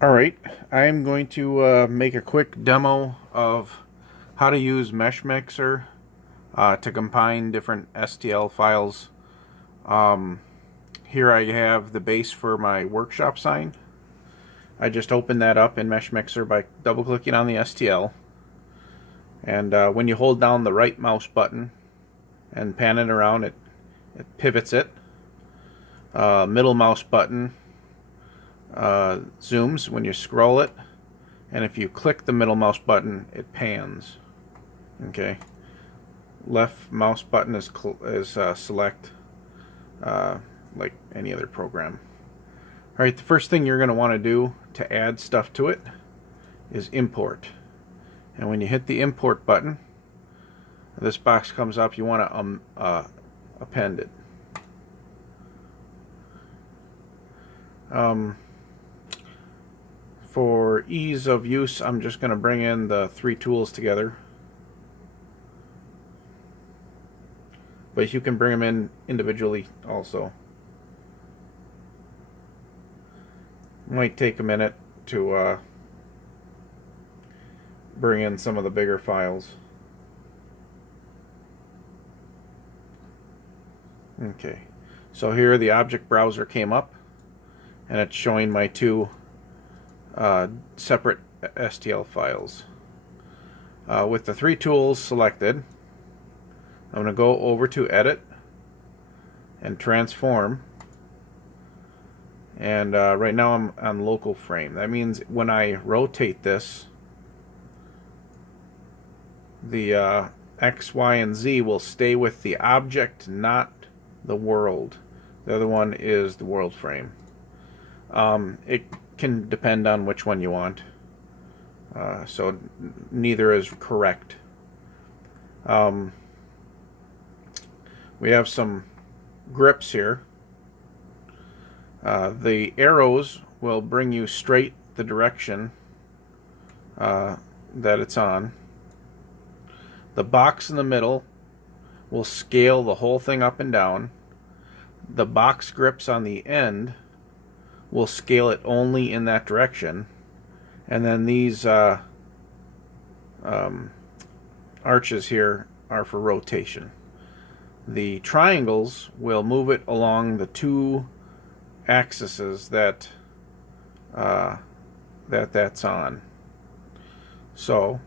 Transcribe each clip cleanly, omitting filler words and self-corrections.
Alright, I'm going to make a quick demo of how to use Meshmixer to combine different STL files. Um, Here I have the base for my workshop sign. I just opened that up in Meshmixer by double clicking on the STL. And when you hold down the right mouse button and pan it around, it pivots it. Middle mouse button zooms when you scroll it, and if you click the middle mouse button, it pans. Okay. Left mouse button is select, like any other program. All right. The first thing you're going to want to do to add stuff to it is import. And when you hit the import button, this box comes up. You want to append it. For ease of use, I'm just going to bring in the three tools together. But you can bring them in individually also. It might take a minute to bring in some of the bigger files. Okay, so here the object browser came up, and it's showing my two separate STL files. With the three tools selected, I'm going to go over to Edit and Transform. And right now I'm on local frame. That means when I rotate this, the X, Y, and Z will stay with the object, not the world. The other one is the world frame. It can depend on which one you want. So neither is correct. We have some grips here. The arrows will bring you straight the direction that it's on. The box in the middle will scale the whole thing up and down. The box grips on the end will scale it only in that direction. And then these arches here are for rotation. The triangles will move it along the two axes that that's on. So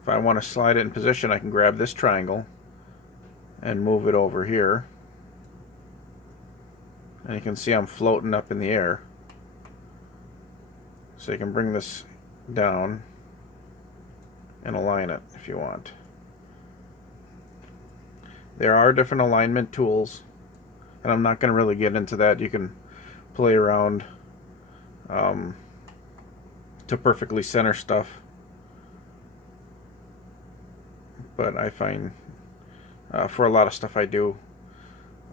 if I want to slide it in position, I can grab this triangle and move it over here. And you can see I'm floating up in the air. So you can bring this down and align it if you want. There are different alignment tools, and I'm not going to really get into that. You can play around to perfectly center stuff. But I find for a lot of stuff I do,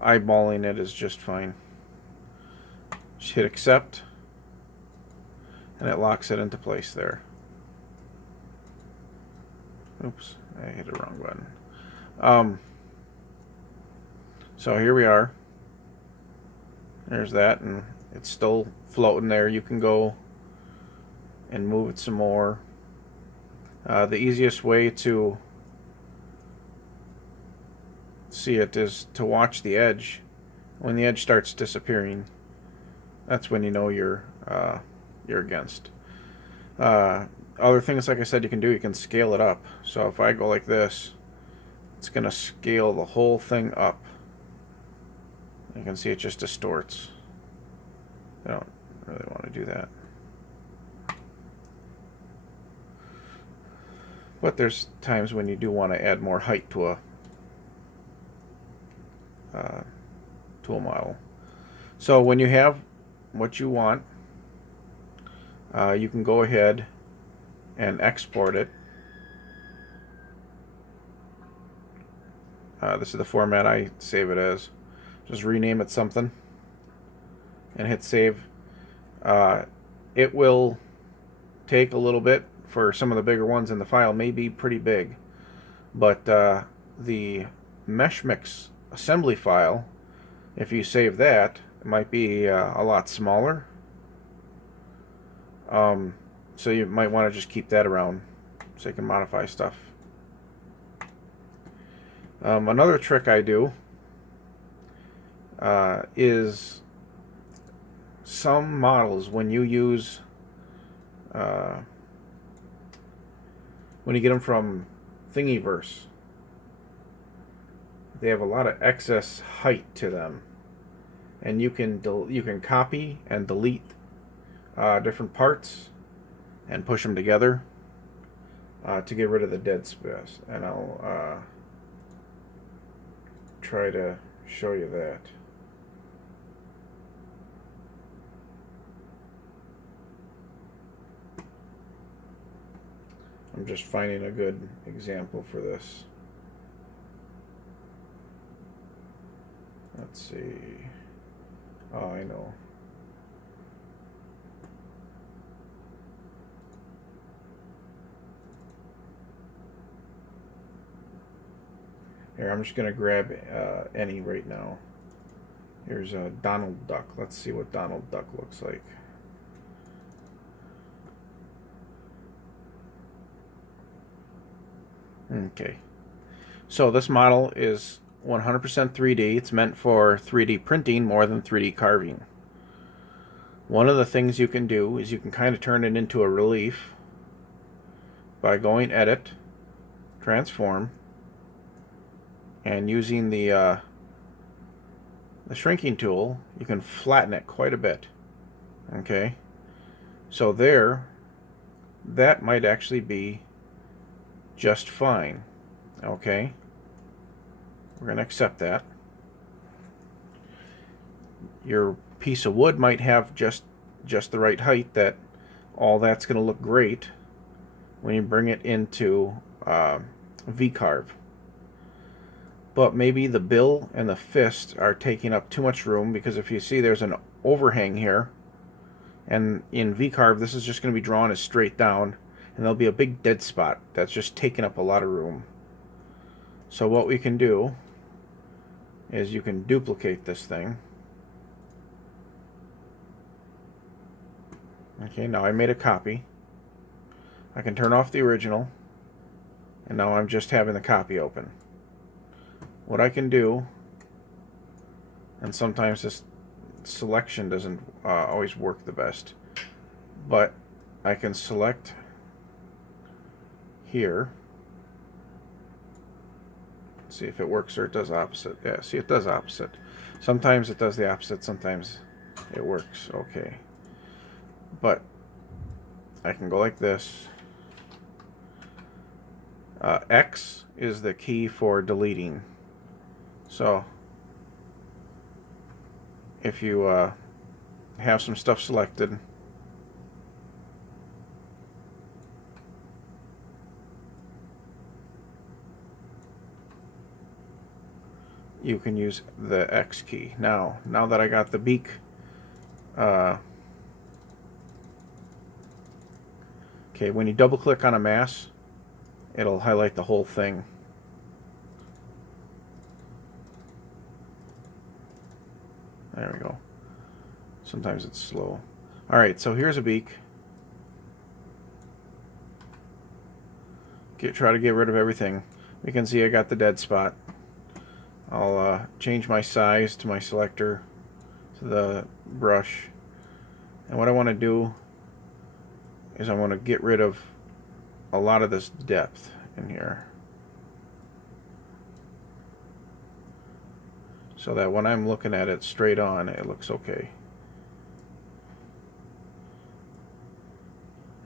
eyeballing it is just fine. Just hit accept, and it locks it into place there. Oops, I hit the wrong button. So here we are. There's that, and it's still floating there. You can go and move it some more. The easiest way to see it is to watch the edge. When the edge starts disappearing, that's when you know you're against. Other things, like I said, you can do, you can scale it up. So if I go like this, it's going to scale the whole thing up. You can see it just distorts. I don't really want to do that. But there's times when you do want to add more height to a tool model. So when you have what you want, you can go ahead and export it. This is the format I save it as. Just rename it something and hit save. It will take a little bit for some of the bigger ones, and the file may be pretty big, but the Meshmix assembly file, if you save that, it might be a lot smaller. So you might want to just keep that around so you can modify stuff. Another trick I do is some models, when you use when you get them from Thingiverse, they have a lot of excess height to them, and you can copy and delete different parts and push them together to get rid of the dead space. And I'll try to show you that. I'm just finding a good example for this. Let's see. Oh, I know. Here, I'm just going to grab any right now. Here's a Donald Duck. Let's see what Donald Duck looks like. Okay. So this model is 100% 3D. It's meant for 3D printing more than 3D carving. One of the things you can do is you can kind of turn it into a relief by going Edit, Transform, and using the shrinking tool. You can flatten it quite a bit. Okay, so there, that might actually be just fine. Okay, we're going to accept that. Your piece of wood might have just the right height, that all that's going to look great when you bring it into V-carve. But maybe the bill and the fist are taking up too much room, because if you see, there's an overhang here, and in V-carve this is just going to be drawn as straight down, and there'll be a big dead spot that's just taking up a lot of room. So what we can do is you can duplicate this thing. Okay, now I made a copy. I can turn off the original, and now I'm just having the copy open. What I can do, and sometimes this selection doesn't always work the best, but I can select here. See if it works, or it does opposite. Yeah, see, it does opposite. Sometimes it does the opposite, sometimes it works okay. But I can go like this. X is the key for deleting. So if you have some stuff selected, you can use the X key. Now that I got the beak okay, when you double click on a mass, it'll highlight the whole thing. There we go. Sometimes it's slow. Alright, so here's a beak. Try to get rid of everything. You can see I got the dead spot. I'll change my size to my selector, to the brush. And what I want to do is I want to get rid of a lot of this depth in here, so that when I'm looking at it straight on, it looks okay.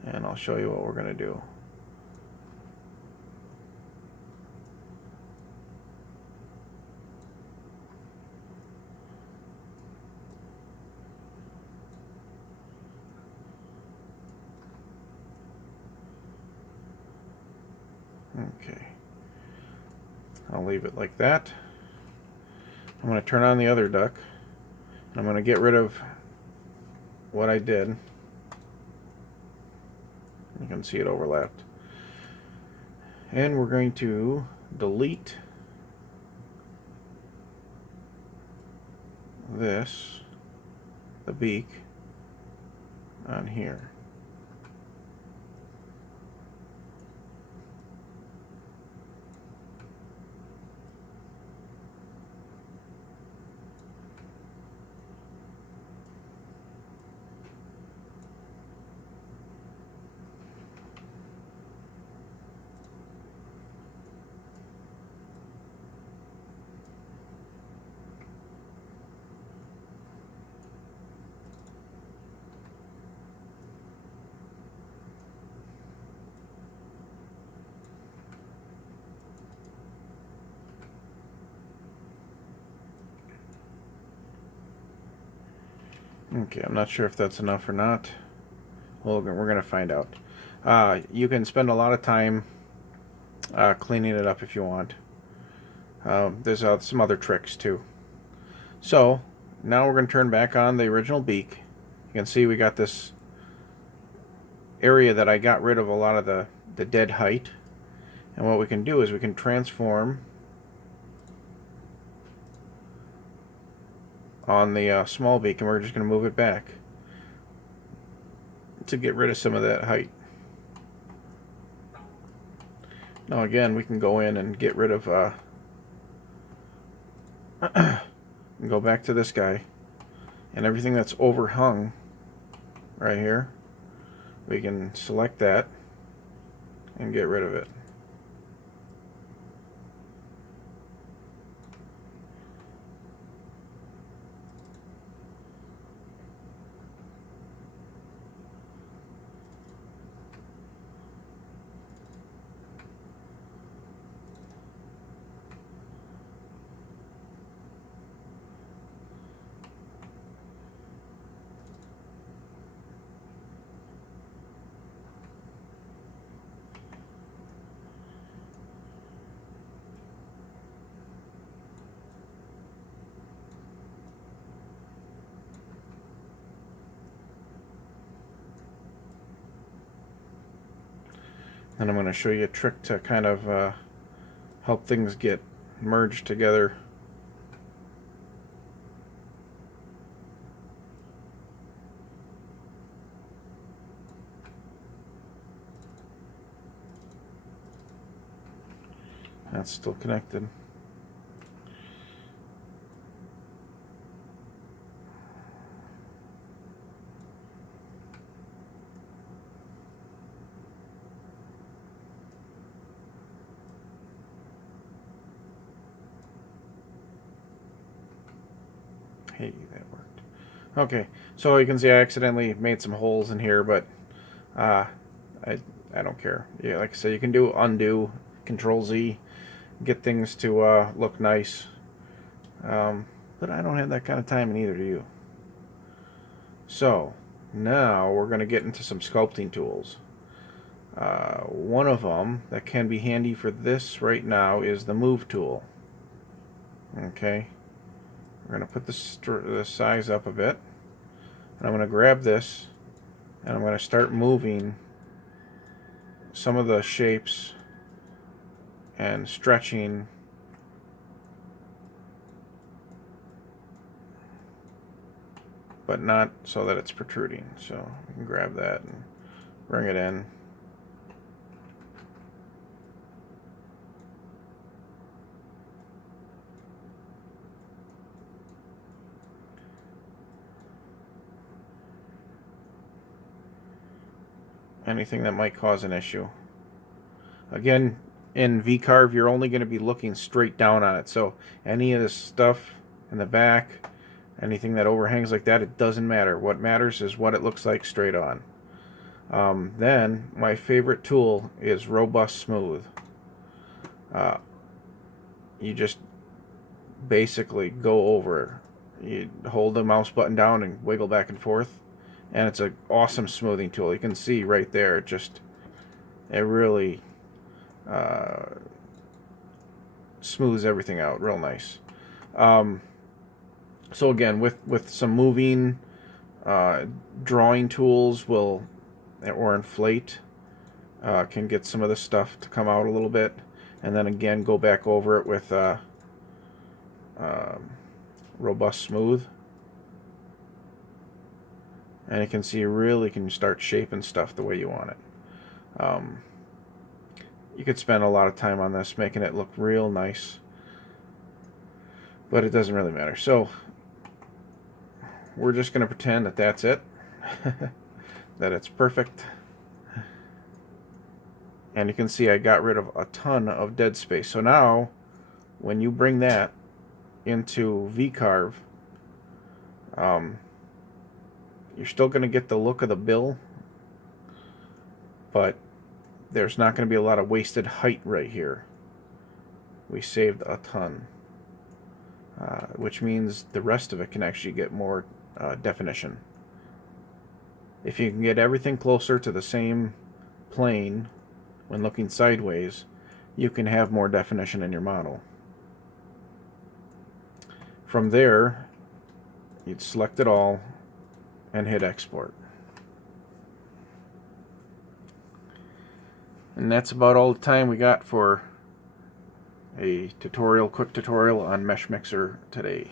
And I'll show you what we're going to do. Okay, I'll leave it like that. I'm going to turn on the other duck, and I'm going to get rid of what I did. You can see it overlapped. And we're going to delete this, the beak, on here. Okay, I'm not sure if that's enough or not. Well, we're going to find out. You can spend a lot of time cleaning it up if you want. There's some other tricks too. So now we're going to turn back on the original beak. You can see we got this area that I got rid of a lot of the dead height. And what we can do is we can transform on the small beak, and we're just going to move it back to get rid of some of that height. Now again, we can go in and get rid of and go back to this guy, and everything that's overhung right here, we can select that and get rid of it. And I'm going to show you a trick to kind of help things get merged together. That's still connected. Hey, that worked. Okay, so you can see I accidentally made some holes in here, but I don't care. Yeah, like I said, you can do undo, Control Z, get things to look nice. But I don't have that kind of time, and neither do you. So now we're going to get into some sculpting tools. One of them that can be handy for this right now is the move tool. Okay. We're going to put the size up a bit, and I'm going to grab this, and I'm going to start moving some of the shapes and stretching but not so that it's protruding. So we can grab that and bring it in. Anything that might cause an issue. Again, in V-carve, you're only going to be looking straight down on it. So any of this stuff in the back, anything that overhangs like that, it doesn't matter. What matters is what it looks like straight on. Then my favorite tool is Robust Smooth. You just basically go over. You hold the mouse button down and wiggle back and forth, and it's an awesome smoothing tool. You can see right there, it really smooths everything out real nice. So again, with some moving drawing tools or inflate can get some of this stuff to come out a little bit, and then again go back over it with Robust Smooth. And you can see you really can start shaping stuff the way you want it. You could spend a lot of time on this, making it look real nice, but it doesn't really matter. So we're just going to pretend that that's it, that it's perfect. And you can see I got rid of a ton of dead space. So now when you bring that into V-carve, you're still going to get the look of the bill, but there's not going to be a lot of wasted height right here. We saved a ton, which means the rest of it can actually get more definition. If you can get everything closer to the same plane when looking sideways, you can have more definition in your model. From there, you'd select it all and hit export. And that's about all the time we got for a quick tutorial on Meshmixer today.